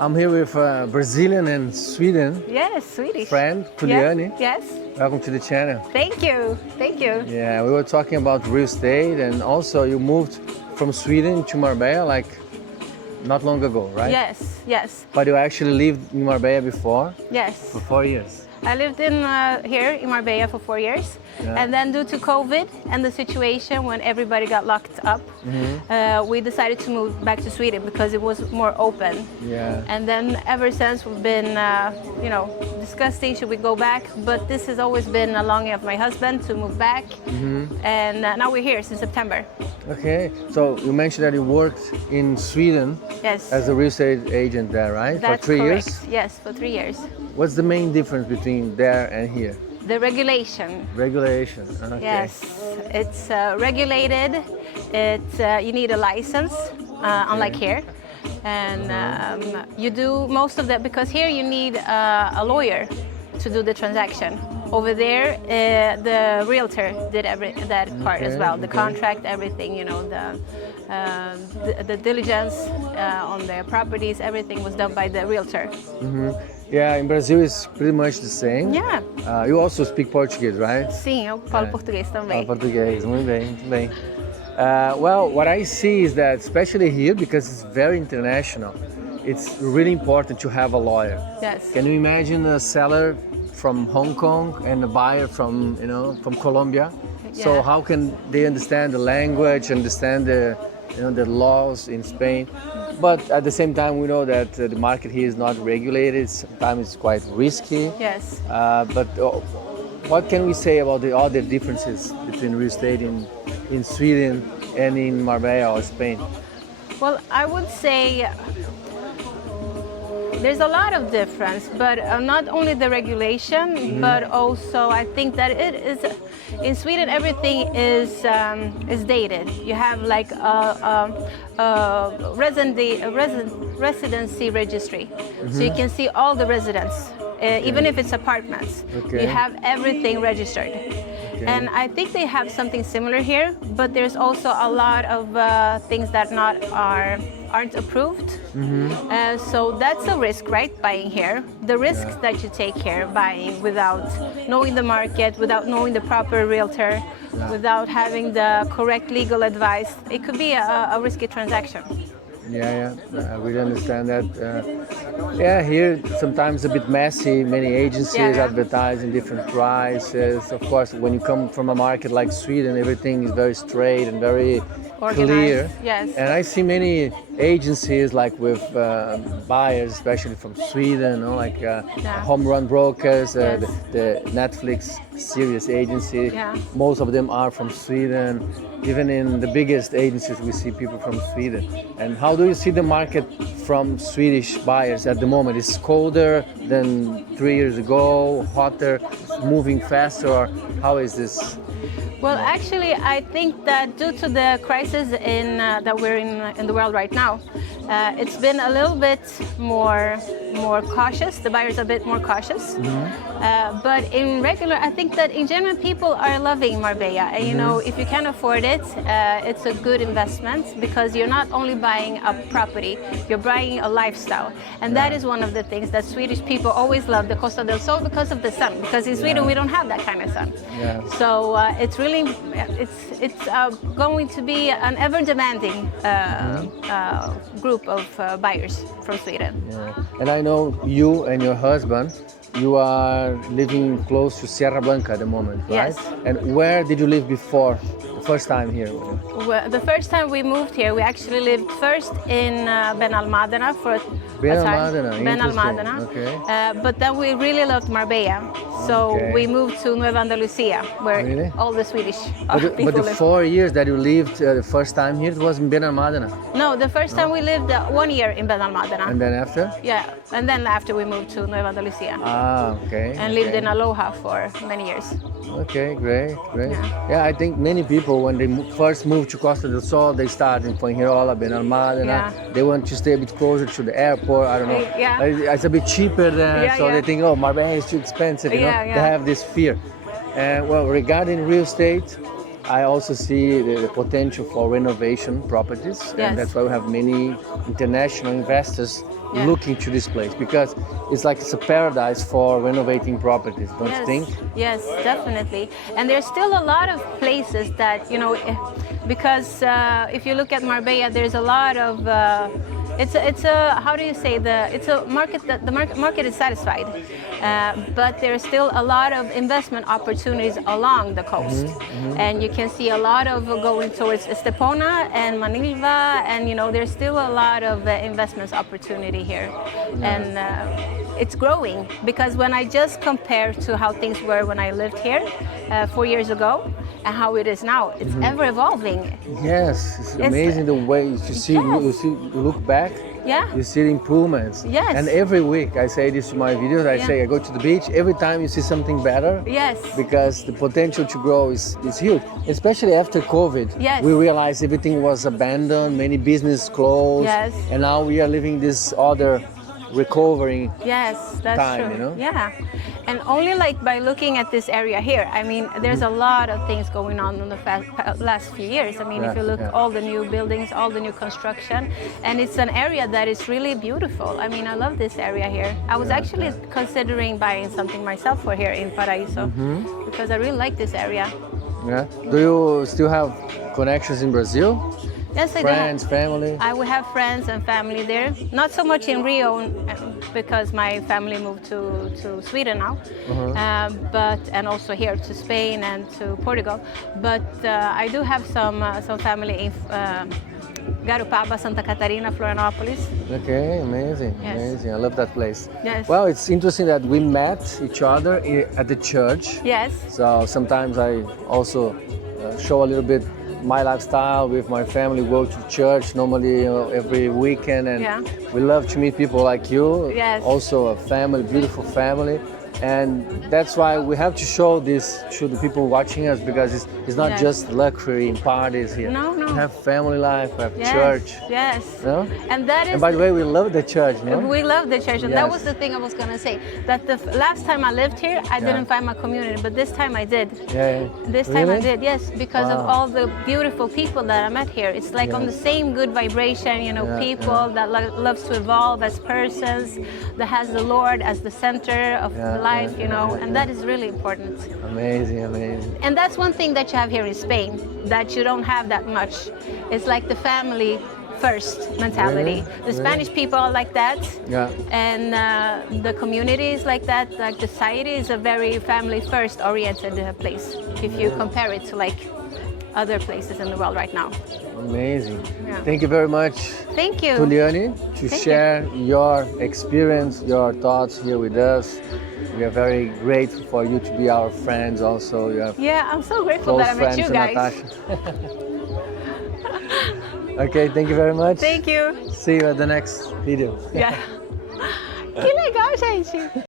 I'm here with Brazilian and Sweden Yes, Swedish. friend, Juliani. Yes. Welcome to the channel. Thank you. Thank you. Yeah, we were talking about real estate, and also you moved from Sweden to Marbella like not long ago, right? Yes. Yes. But you actually lived in Marbella before Yes. for 4 years. I lived in here in Marbella for 4 years, Yeah. and then due to COVID and the situation when everybody got locked up, we decided to move back to Sweden because it was more open. Yeah. And then ever since we've been, discussing should we go back, but this has always been a longing of my husband to move back, and now we're here since September. Okay, so you mentioned that you worked in Sweden Yes. as a real estate agent there, right? That's for 3 correct. years. Yes, for 3 years. What's the main difference between there and here? The regulation. Regulation. Okay. Yes, it's regulated. You need a license, unlike here, and you do most of that because here you need a lawyer to do the transaction. Over there, the realtor did that part as well. The contract, everything, the diligence on the properties, everything was done by the realtor. Yeah, in Brazil it's pretty much the same. Yeah. You also speak Portuguese, right? Sim, eu falo português também. Português, muito bem, muito bem. Well, what I see is that, especially here, because it's very international, it's really important to have a lawyer. Yes. Can you imagine a seller from Hong Kong and a buyer from Colombia? So Yeah. how can they understand the language, understand the laws in Spain? But at the same time, we know that the market here is not regulated. Sometimes it's quite risky. Yes. But what can we say about the other differences between real estate in Sweden and in Marbella or Spain? Well, I would say there's a lot of difference, but not only the regulation, but also I think that it is in Sweden everything is dated. You have like a residency registry, so you can see all the residents, even if it's apartments. Okay. You have everything registered. And I think they have something similar here, but there's also a lot of things that aren't approved. So that's a risk, right? Buying here. The risks that you take here, buying without knowing the market, without knowing the proper realtor, without having the correct legal advice, it could be a risky transaction. Yeah, I really understand that. Here sometimes a bit messy. Many agencies advertising different prices. Of course, when you come from a market like Sweden, everything is very straight and very Organized, clear. yes. And I see many agencies like with buyers, especially from Sweden, home run brokers, the Netflix series agency. Yeah. Most of them are from Sweden. Even in the biggest agencies, we see people from Sweden. And how do you see the market from Swedish buyers at the moment? Is it colder than 3 years ago, hotter, moving faster, or how is this? Well, actually, I think that due to the crisis that we're in the world right now, it's been a little bit more cautious. The buyers are a bit more cautious. But in regular, I think that in general, people are loving Marbella. And if you can afford it, it's a good investment because you're not only buying a property, you're buying a lifestyle. And that is one of the things that Swedish people always love, the Costa del Sol, because of the sun. Because in Sweden, we don't have that kind of sun. Yeah. So it's really, it's going to be an ever-demanding group of buyers from Sweden. Yeah. And I know you and your husband, you are living close to Sierra Blanca at the moment, right? Yes. And where did you live before the first time here? Well, the first time we moved here, we actually lived first in Benalmádena for a time. Benalmádena. Okay. But then we really loved Marbella, so we moved to Nueva Andalusia, where all the Swedish people But the live. 4 years that you lived the first time here, it was in Benalmádena. No, the first time we lived 1 year in Benalmádena. And then after? Yeah, and then after we moved to Nueva Andalusia. Okay. And lived in Aloha for many years. Okay, great. Yeah, I think many people, when they first move to Costa del Sol, they start in Fuengirola, Benalmádena. They want to stay a bit closer to the airport. I don't know. Yeah. It's a bit cheaper there, so they think, Marbella is too expensive. They have this fear. Well, regarding real estate, I also see the potential for renovation properties, and that's why we have many international investors Yeah. looking to this place because it's like it's a paradise for renovating properties, don't you think? Yes, definitely. And there's still a lot of places that, because if you look at Marbella, there's a lot of, it's a how do you say, it's a market that the market is satisfied, but there's still a lot of investment opportunities along the coast. And you can see a lot of going towards Estepona and Manilva, and there's still a lot of investments opportunity here. And it's growing, because when I just compare to how things were when I lived here 4 years ago and how it is now, it's ever evolving. Yes, it's amazing the way you see, you look back, you see the improvements. Yes. And every week I say this to my videos, I say I go to the beach, every time you see something better. Yes. Because the potential to grow is huge, especially after COVID. Yes. We realized everything was abandoned, many businesses closed, Yes. and now we are living this other recovering Yes, that's time, true. Yeah, and only like by looking at this area here, I mean, there's a lot of things going on in the last few years. I mean, if you look all the new buildings, all the new construction, and it's an area that is really beautiful. I mean, I love this area here. I was actually considering buying something myself for here in Paraíso because I really like this area. Yeah. Do you still have connections in Brazil? Yes, I Friends, do. family? I will have friends and family there. Not so much in Rio because my family moved to Sweden now, and also here to Spain and to Portugal. But I do have some family in Garupaba, Santa Catarina, Florianópolis. Okay, amazing, Yes. amazing. I love that place. Yes. Well, it's interesting that we met each other at the church. Yes. So sometimes I also show a little bit my lifestyle with my family. Go to church normally every weekend, and we love to meet people like you. Yes. Also a family, beautiful family. And that's why we have to show this to the people watching us, because it's not just luxury and parties here. No, no. We have family life, we have Yes. church. Yes. No? And that is. And by the way, we love the church, no? We love the church, and that Yes. was the thing I was gonna say. That the last time I lived here, I didn't find my community, but this time I did. Yeah. This time I Really? did, yes, because of Wow. all the beautiful people that I met here. It's like on the same good vibration, people that loves to evolve as persons, that has the Lord as the center of life, and that is really important. Amazing, amazing. And that's one thing that you have here in Spain that you don't have that much. It's like the family first mentality. The Spanish people are like that, and the community is like that. Like the society is a very family first oriented place. If you compare it to like other places in the world right now. Amazing. Yeah. Thank you very much, Thank you. Tuliani, to Thank share your experience, your thoughts here with us. We are very grateful for you to be our friends also. You have I'm so grateful close that I met friends you to guys. Natasha. Okay, thank you very much. Thank you. See you at the next video. Que legal, gente.